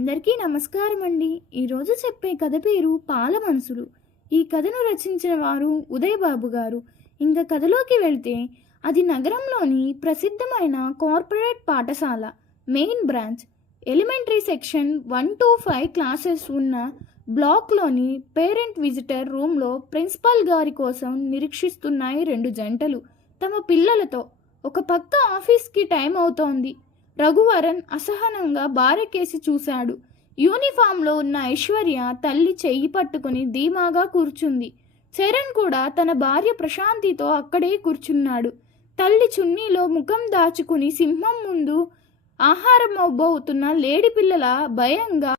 అందరికీ నమస్కారం అండి. ఈరోజు చెప్పే కథ పేరు పాల మనసులు. ఈ కథను రచించిన వారు ఉదయ్ బాబు గారు. ఇంకా కథలోకి వెళ్తే అది నగరంలోని ప్రసిద్ధమైన కార్పొరేట్ పాఠశాల main branch elementary section 1 to 5 classes ఉన్న బ్లాక్లోని పేరెంట్ విజిటర్ రూమ్లో ప్రిన్సిపాల్ గారి కోసం నిరీక్షిస్తున్నాయి రెండు జంటలు తమ పిల్లలతో. ఒక పక్క ఆఫీస్కి టైం అవుతోంది. రఘువరన్ అసహనంగా భార్యకేసి చూశాడు. యూనిఫామ్లో ఉన్న ఐశ్వర్య తల్లి చెయ్యి పట్టుకుని ధీమాగా కూర్చుంది. చరణ్ కూడా తన భార్య ప్రశాంతితో అక్కడే కూర్చున్నాడు. తల్లి చున్నీలో ముఖం దాచుకుని సింహం ముందు ఆహారం అవ్వబోతున్న లేడి పిల్లల భయంగా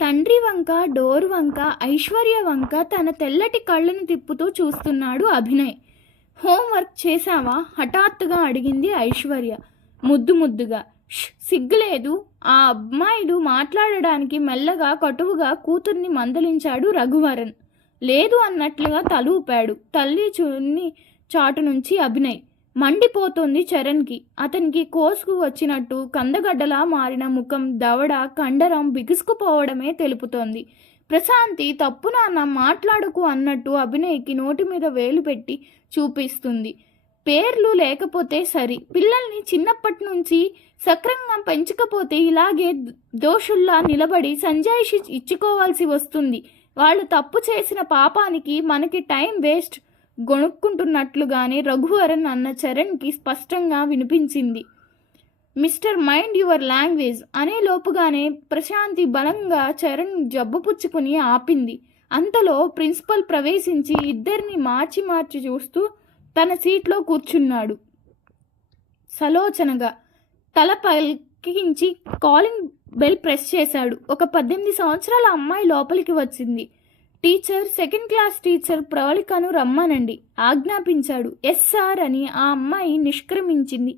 తండ్రి వంక, డోర్ వంక, ఐశ్వర్య వంక తన తెల్లటి కళ్ళను తిప్పుతూ చూస్తున్నాడు అభినయ్. హోంవర్క్ చేశావా? హఠాత్తుగా అడిగింది ఐశ్వర్య ముద్దుగా. సిగ్గులేదు? ఆ అమ్మాయిలు మాట్లాడడానికి మెల్లగా కటువుగా కూతుర్ని మందలించాడు రఘువరన్. లేదు అన్నట్లుగా తలూపాడు తల్లి చున్ని చాటు నుంచి అభినయ్. మండిపోతుంది చరణ్కి. అతనికి కోసుకు వచ్చినట్టు కందగడ్డలా మారిన ముఖం, దవడ, కండరం బిగుసుకుపోవడమే తెలుపుతోంది. ప్రశాంతి తప్పు నాన్న మాట్లాడకు అన్నట్టు అభినయ్కి నోటి మీద వేలు పెట్టి చూపిస్తుంది. పేర్లు లేకపోతే సరి, పిల్లల్ని చిన్నప్పటి నుంచి సక్రంగా పెంచకపోతే ఇలాగే దోషుల్లా నిలబడి సంజాయిషి ఇచ్చుకోవాల్సి వస్తుంది. వాళ్ళు తప్పు చేసిన పాపానికి మనకి టైం వేస్ట్ గొణుక్కుంటున్నట్లుగానే రఘువరన్ అన్న చరణ్కి స్పష్టంగా వినిపించింది. మిస్టర్ మైండ్ యువర్ లాంగ్వేజ్ అనే లోపుగానే ప్రశాంతి బలంగా చరణ్ జబ్బు పుచ్చుకుని ఆపింది. అంతలో ప్రిన్సిపల్ ప్రవేశించి ఇద్దరిని మార్చి చూస్తూ తన సీట్లో కూర్చున్నాడు. సలోచనగా తల పలికించి కాలింగ్ బెల్ ప్రెస్ చేశాడు. ఒక 18 సంవత్సరాల అమ్మాయి లోపలికి వచ్చింది. టీచర్, సెకండ్ క్లాస్ టీచర్ ప్రవళికను రమ్మనండి ఆజ్ఞాపించాడు. ఎస్ సార్ అని ఆ అమ్మాయి నిష్క్రమించింది.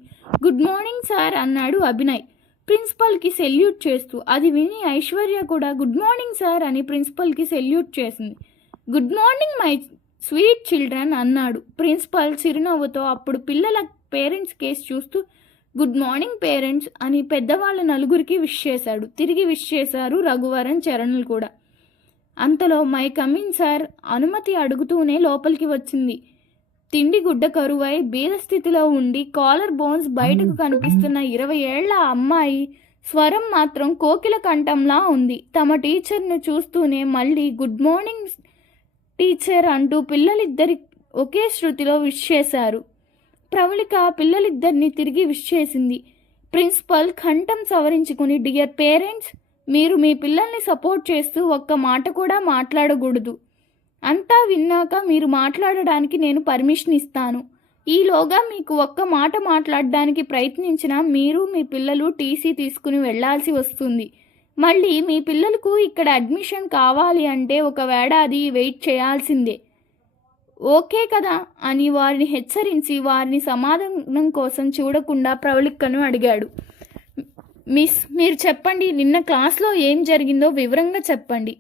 గుడ్ మార్నింగ్ సార్ అన్నాడు అభినయ్ ప్రిన్సిపల్కి సెల్యూట్ చేస్తూ. అది విని ఐశ్వర్య కూడా గుడ్ మార్నింగ్ సార్ అని ప్రిన్సిపల్కి సెల్యూట్ చేసింది. Good morning my sweet children అన్నాడు ప్రిన్సిపల్ చిరునవ్వుతో. అప్పుడు పిల్లల పేరెంట్స్ కేసు చూస్తూ గుడ్ మార్నింగ్ పేరెంట్స్ అని పెద్దవాళ్ళ నలుగురికి విష్ చేశాడు. తిరిగి విష్ చేశారు రఘువరన్, చరణ్లు కూడా. అంతలో మై కమిన్ సార్ అనుమతి అడుగుతూనే లోపలికి వచ్చింది. తిండి గుడ్డ కరువై బీద స్థితిలో ఉండి కాలర్ బోన్స్ బయటకు కనిపిస్తున్న 20 ఏళ్ల అమ్మాయి స్వరం మాత్రం కోకిల కంఠంలా ఉంది. తమ టీచర్ను చూస్తూనే మళ్ళీ గుడ్ మార్నింగ్ టీచర్ అంటూ పిల్లలిద్దరి ఒకే శృతిలో విష్ చేశారు. ప్రవళిక పిల్లలిద్దరిని తిరిగి విష్ చేసింది. ప్రిన్సిపల్ కంఠం సవరించుకుని డియర్ పేరెంట్స్, మీరు మీ పిల్లల్ని సపోర్ట్ చేస్తూ ఒక్క మాట కూడా మాట్లాడకూడదు. అంతా విన్నాక మీరు మాట్లాడడానికి నేను పర్మిషన్ ఇస్తాను. ఈలోగా మీకు ఒక్క మాట మాట్లాడడానికి ప్రయత్నించినా మీరు మీ పిల్లలు టీసీ తీసుకుని వెళ్లాల్సి వస్తుంది. మళ్ళీ మీ పిల్లలకు ఇక్కడ అడ్మిషన్ కావాలి అంటే 1 ఏడాది వెయిట్ చేయాల్సిందే. ఓకే కదా అని వారిని హెచ్చరించి వారిని సమాధానం కోసం చూడకుండా ప్రవళికను అడిగాడు. మిస్, మీరు చెప్పండి, నిన్న క్లాస్లో ఏం జరిగిందో వివరంగా చెప్పండి.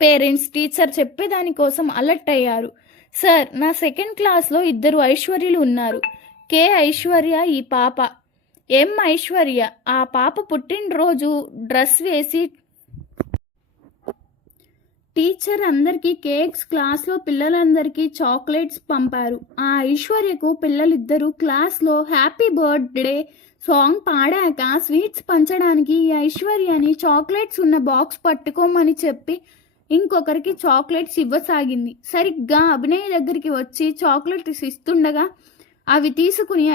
పేరెంట్స్, టీచర్ చెప్పేదానికోసం అలర్ట్ అయ్యారు. సార్, నా సెకండ్ క్లాస్లో 2 ఐశ్వర్యలు ఉన్నారు. కే ఐశ్వర్య ఈ పాప, ఎం ఐశ్వర్య ఆ పాప. పుట్టినరోజు డ్రెస్ వేసి టీచర్ అందరికీ కేక్స్, క్లాస్లో పిల్లలందరికీ చాక్లెట్స్ పంపారు. ఆ ఐశ్వర్యకు పిల్లలిద్దరూ క్లాస్లో హ్యాపీ బర్త్డే సాంగ్ పాడాక స్వీట్స్ పంచడానికి ఈ ఐశ్వర్యని చాక్లెట్స్ ఉన్న బాక్స్ పట్టుకోమని చెప్పి ఇంకొకరికి చాక్లెట్స్ ఇవ్వసాగింది. సరిగ్గా అభినయ్ దగ్గరికి వచ్చి చాక్లెట్స్ ఇస్తుండగా అవి తీసుకుని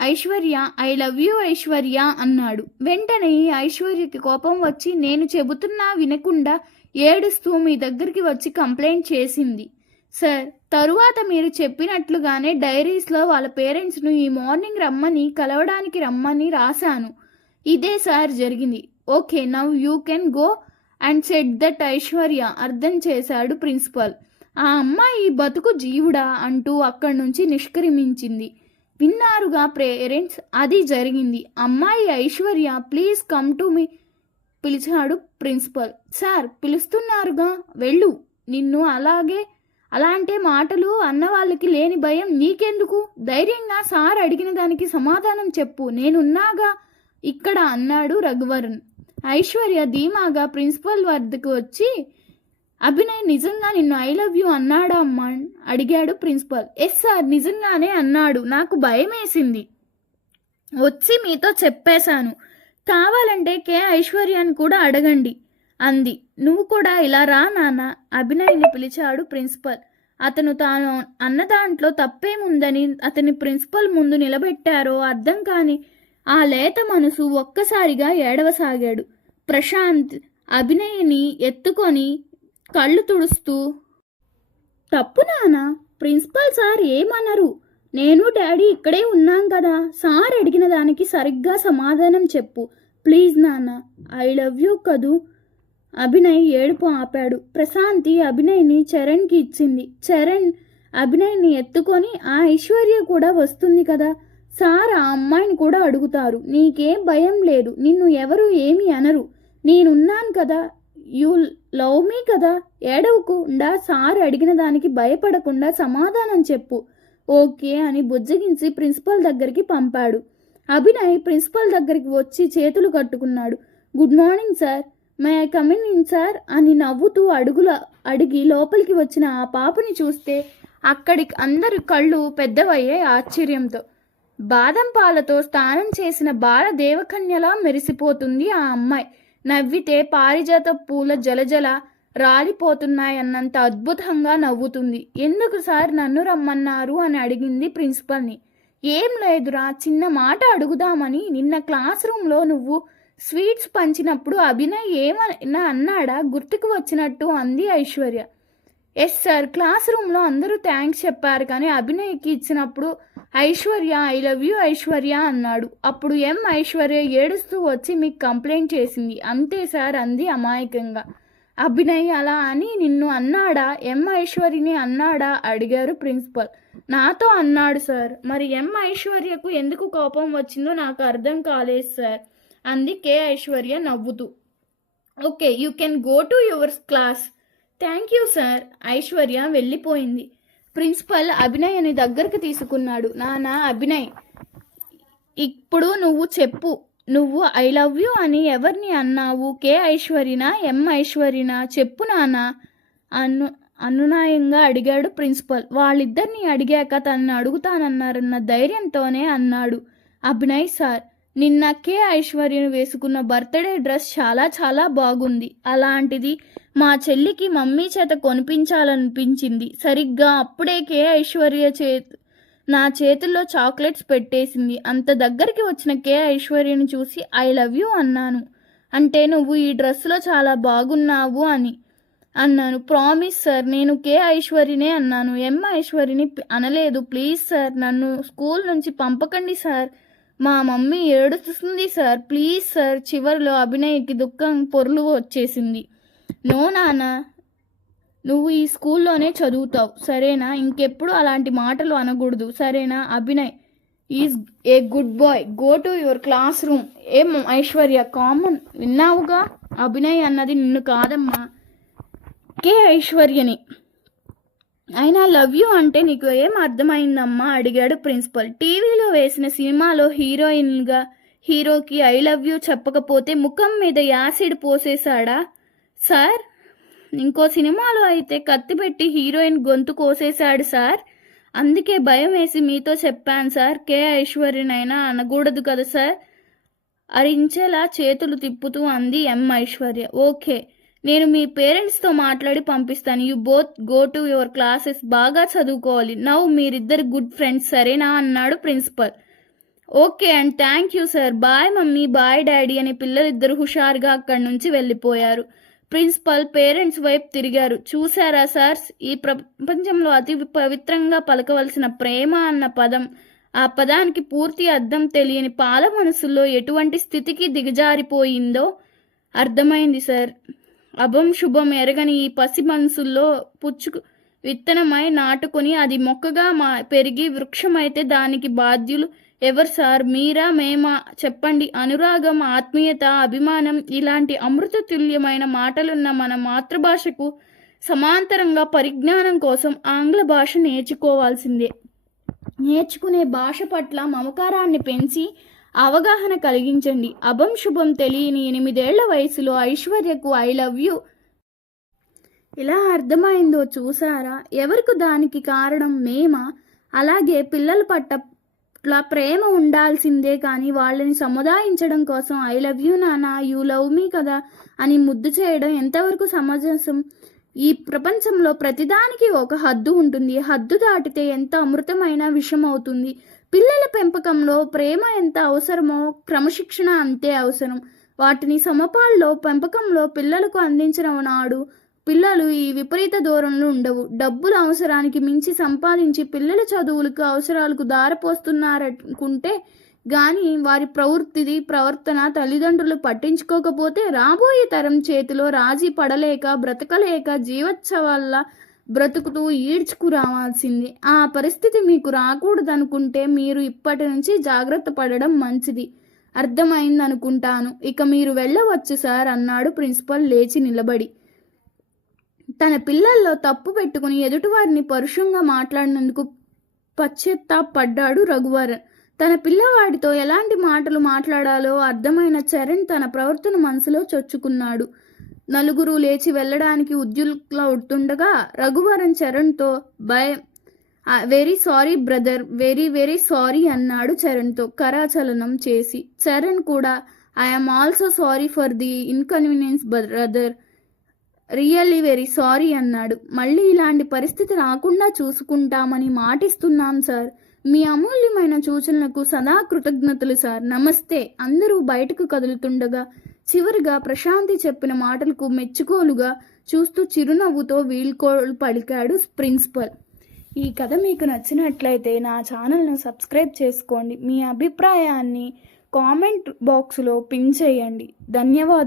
Aishwarya I love you Aishwarya అన్నాడు. వెంటనే ఐశ్వర్యకి కోపం వచ్చి నేను చెబుతున్నా వినకుండా ఏడుస్తూ మీ దగ్గరికి వచ్చి కంప్లైంట్ చేసింది. సార్, తరువాత మీరు చెప్పినట్లుగానే డైరీస్లో వాళ్ళ పేరెంట్స్ను ఈ మార్నింగ్ కలవడానికి రమ్మని రాశాను. ఇదే సార్ జరిగింది. Okay, now you can go and set that Aishwarya అర్థం చేశాడు ప్రిన్సిపల్. ఆ అమ్మాయి బతుకు జీవుడా అంటూ అక్కడి నుంచి నిష్క్రమించింది. విన్నారుగా పేరెంట్స్, అది జరిగింది. అమ్మాయి Aishwarya please come to me పిలిచాడు ప్రిన్సిపల్. సార్, పిలుస్తున్నారుగా, వెళ్ళు. నిన్ను అలాంటి మాటలు అన్న వాళ్ళకి లేని భయం నీకెందుకు? ధైర్యంగా సార్ అడిగిన దానికి సమాధానం చెప్పు. నేనున్నాగా. ఇక్కడ అన్నాడు రఘువరన్. ఐశ్వర్య ధీమాగా ప్రిన్సిపల్ వద్దకు వచ్చి, అభినయ్ నిజంగా నిన్ను ఐ లవ్ యూ అన్నాడా అమ్మా అడిగాడు ప్రిన్సిపల్. ఎస్ సార్, నిజంగానే అన్నాడు. నాకు భయం వేసింది, వచ్చి మీతో చెప్పేశాను. కావాలంటే కే ఐశ్వర్యాన్ని కూడా అడగండి అంది. నువ్వు కూడా ఇలా రా నాన్న, అభినయ్ని పిలిచాడు ప్రిన్సిపల్. అతను తాను అన్న దాంట్లో తప్పేముందని అతని ప్రిన్సిపల్ ముందు నిలబెట్టారో అర్థం కాని ఆ లేత మనసు ఒక్కసారిగా ఏడవసాగాడు. ప్రశాంత్ అభినయ్ని ఎత్తుకొని కళ్ళు తుడుస్తూ, తప్పు నాన్న, ప్రిన్సిపల్ సార్ ఏమనరు. నేను డాడీ ఇక్కడే ఉన్నాం కదా. సార్ అడిగిన దానికి సరిగ్గా సమాధానం చెప్పు ప్లీజ్ నాన్న. ఐ లవ్ యూ కదూ. అభినయ్ ఏడుపు ఆపాడు. ప్రశాంతి అభినయ్ని చరణ్కి ఇచ్చింది. చరణ్ అభినయ్ని ఎత్తుకొని, ఆ ఐశ్వర్య కూడా వస్తుంది కదా, సార్ ఆ అమ్మాయిని కూడా అడుగుతారు. నీకేం భయం లేదు, నిన్ను ఎవరు ఏమీ అనరు. నేనున్నాను కదా, యూ లవ్ మీ కదా. ఏడవకుండా సార్ అడిగిన దానికి భయపడకుండా సమాధానం చెప్పు. ఓకే అని బుజ్జగించి ప్రిన్సిపల్ దగ్గరికి పంపాడు. అభినయ్ ప్రిన్సిపల్ దగ్గరికి వచ్చి చేతులు కట్టుకున్నాడు. Good morning sir, may I come in in sir అని నవ్వుతూ అడిగి లోపలికి వచ్చిన ఆ పాపని చూస్తే అక్కడికి అందరి కళ్ళు పెద్దవయ్యే ఆశ్చర్యంతో. బాదం పాలతో స్నానం చేసిన బాల దేవకన్యలా మెరిసిపోతుంది ఆ అమ్మాయి. నవ్వితే పారిజాత పూల జలజల రాలిపోతున్నాయన్నంత అద్భుతంగా నవ్వుతుంది. ఎందుకు సార్ నన్ను రమ్మన్నారు అని అడిగింది ప్రిన్సిపల్ని. ఏం లేదురా, చిన్న మాట అడుగుదామని. నిన్న క్లాస్ రూమ్లో నువ్వు స్వీట్స్ పంచినప్పుడు అభినయ్ ఏమైనా అన్నాడా గుర్తుకు వచ్చినట్టు అంది ఐశ్వర్య. ఎస్ సార్, క్లాస్ రూమ్లో అందరూ థ్యాంక్స్ చెప్పారు, కానీ అభినయ్కి ఇచ్చినప్పుడు Aishwarya I love you Aishwarya అన్నాడు. అప్పుడు ఐశ్వర్య ఏడుస్తూ వచ్చి మీకు కంప్లైంట్ చేసింది అంతే సార్ అంది అమాయకంగా. అభినయ్ అలా అని నిన్ను అన్నాడా, ఐశ్వర్యని అన్నాడా అడిగారు ప్రిన్సిపల్. నాతో అన్నాడు సార్. మరి ఐశ్వర్యకు ఎందుకు కోపం వచ్చిందో నాకు అర్థం కాలేదు సార్ అంది కే ఐశ్వర్య నవ్వుతూ. Okay, you can go to your class. Thank you sir. Aishwarya వెళ్ళిపోయింది. ప్రిన్సిపల్ అభినయ్ అని దగ్గరకు తీసుకున్నాడు. నాన్న అభినయ్, ఇప్పుడు నువ్వు చెప్పు, నువ్వు ఐ లవ్ యూ అని ఎవరిని అన్నావు? కే ఐశ్వర్యనా ఐశ్వర్యనా చెప్పు నాన్న అనునాయంగా అడిగాడు ప్రిన్సిపల్. వాళ్ళిద్దరిని అడిగాక తనని అడుగుతానన్నారన్న ధైర్యంతోనే అన్నాడు అభినయ్. సార్, నిన్న కే ఐశ్వర్యను వేసుకున్న బర్త్డే డ్రెస్ చాలా చాలా బాగుంది. అలాంటిది మా చెల్లికి మమ్మీ చేత కొనిపించాలనిపించింది. సరిగ్గా అప్పుడే కే ఐశ్వర్య నా చేతుల్లో చాక్లెట్స్ పెట్టేసింది. అంత దగ్గరికి వచ్చిన కే ఐశ్వర్యను చూసి ఐ లవ్ యూ అన్నాను. అంటే నువ్వు ఈ డ్రెస్సులో చాలా బాగున్నావు అని అన్నాను. ప్రామిస్ సార్, నేను కే ఐశ్వర్యనే అన్నాను, ఐశ్వర్యని అనలేదు. ప్లీజ్ సార్, నన్ను స్కూల్ నుంచి పంపకండి సార్, మా మమ్మీ ఏడుస్తుంది సార్, ప్లీజ్ సార్. చివరిలో అభినయ్కి దుఃఖం పొర్లు వచ్చేసింది. నో నాన్న, నువ్వు ఈ స్కూల్లోనే చదువుతావు సరేనా? ఇంకెప్పుడు అలాంటి మాటలు అనకూడదు సరేనా? Abhinay is a good boy, go to your classroom. Aishwarya కామన్ విన్నావుగా, అభినయ్ అన్నది నిన్ను కాదమ్మా, కే ఐశ్వర్యని. అయినా లవ్ యూ అంటే నీకు ఏం అర్థమైందమ్మా అడిగాడు ప్రిన్సిపల్. టీవీలో వేసిన సినిమాలో హీరోయిన్గా హీరోకి ఐ లవ్ యూ చెప్పకపోతే ముఖం మీద యాసిడ్ పోసేశాడా సార్? ఇంకో సినిమాలో అయితే కత్తి పెట్టి హీరోయిన్ గొంతు కోసేశాడు సార్. అందుకే భయం వేసి మీతో చెప్పాను సార్. కే ఐశ్వర్యనైనా అనకూడదు కదా సార్ అరించేలా చేతులు తిప్పుతూ అంది ఐశ్వర్య. ఓకే, నేను మీ పేరెంట్స్తో మాట్లాడి పంపిస్తాను. You both go to your classes. బాగా చదువుకోవాలి. నవ్వు మీరిద్దరు గుడ్ ఫ్రెండ్స్ సరేనా అన్నాడు principal. Okay and thank you sir. Bye mummy, bye daddy అని పిల్లలిద్దరు హుషారుగా అక్కడి నుంచి వెళ్ళిపోయారు. ప్రిన్సిపల్ పేరెంట్స్ వైపు తిరిగారు. చూశారా సార్, ఈ ప్రపంచంలో అతి పవిత్రంగా పలకవలసిన ప్రేమ అన్న పదం, ఆ పదానికి పూర్తి అర్థం తెలియని పాల మనసుల్లో ఎటువంటి స్థితికి దిగజారిపోయిందో అర్థమైంది సార్. అభం శుభం ఎరగని ఈ పసి మనసుల్లో విత్తనమై నాటుకుని అది మొక్కగా పెరిగి వృక్షమైతే దానికి బాధ్యులు ఎవరు సార్? మీరా మేమా చెప్పండి. అనురాగం, ఆత్మీయత, అభిమానం ఇలాంటి అమృత తుల్యమైన మాటలున్న మన మాతృభాషకు సమాంతరంగా పరిజ్ఞానం కోసం ఆంగ్ల భాష నేర్చుకోవాల్సిందే. నేర్చుకునే భాష పట్ల మమకారాన్ని పెంచి అవగాహన కలిగించండి. అభం శుభం తెలియని 8 ఏళ్ల వయసులో ఐశ్వర్యకు ఐ లవ్ యూ ఎలా అర్థమైందో చూసారా? ఎవరికి దానికి కారణం మేమా? అలాగే పిల్లల పట్ల ప్రేమ ఉండాల్సిందే కానీ వాళ్ళని సముదాయించడం కోసం ఐ లవ్ యూ నాన్న, యూ లవ్ మీ కదా అని ముద్దు చేయడం ఎంతవరకు సమంజసం? ఈ ప్రపంచంలో ప్రతిదానికి ఒక హద్దు ఉంటుంది. హద్దు దాటితే ఎంత అమృతమైన విషం అవుతుంది. పిల్లల పెంపకంలో ప్రేమ ఎంత అవసరమో క్రమశిక్షణ అంతే అవసరం. వాటిని సమపాల్లో పెంపకంలో పిల్లలకు అందించిన నాడు పిల్లలు ఈ విపరీత ధోరణులు ఉండవు. డబ్బుల అవసరానికి మించి సంపాదించి పిల్లల చదువులకు అవసరాలకు దారిపోస్తున్నారనుకుంటే కానీ వారి ప్రవర్తన తల్లిదండ్రులు పట్టించుకోకపోతే రాబోయే తరం చేతిలో రాజీ పడలేక బ్రతకలేక జీవోత్సవాల బ్రతుకుతూ ఈడ్చుకురావాల్సింది. ఆ పరిస్థితి మీకు రాకూడదనుకుంటే మీరు ఇప్పటి నుంచి జాగ్రత్త పడడం మంచిది. అర్థమైందనుకుంటాను. ఇక మీరు వెళ్ళవచ్చు సార్ అన్నాడు ప్రిన్సిపల్ లేచి నిలబడి. తన పిల్లల్లో తప్పు పెట్టుకుని ఎదుటివారిని పరుషంగా మాట్లాడినందుకు పశ్చాత్తాపడ్డాడు రఘువరన్. తన పిల్లవాడితో ఎలాంటి మాటలు మాట్లాడాలో అర్థమైన చరణ్ తన ప్రవర్తన మనసులో చొచ్చుకున్నాడు. నలుగురు లేచి వెళ్ళడానికి ఉద్యుక్తులుతుండగా రఘువరన్ చరణ్తో very sorry brother, very very sorry అన్నాడు చరణ్తో కరాచలనం చేసి. చరణ్ కూడా I'm also sorry for the inconvenience brother, really very sorry అన్నాడు. మళ్ళీ ఇలాంటి పరిస్థితి రాకుండా చూసుకుంటామని మాటిస్తున్నాం సార్. మీ అమూల్యమైన సూచనలకు సదా కృతజ్ఞతలు సార్. నమస్తే. అందరూ బయటకు కదులుతుండగా చివరిగా ప్రశాంతి చెప్పిన మాటలకు మెచ్చుకోలుగా చూస్తూ చిరునవ్వుతో వీల్కోలు పలికాడు ప్రిన్సిపల్. ఈ కథ మీకు నచ్చినట్లయితే నా ఛానల్ను సబ్స్క్రైబ్ చేసుకోండి. మీ అభిప్రాయాన్ని కామెంట్ బాక్స్లో పిన్ చేయండి. ధన్యవాదాలు.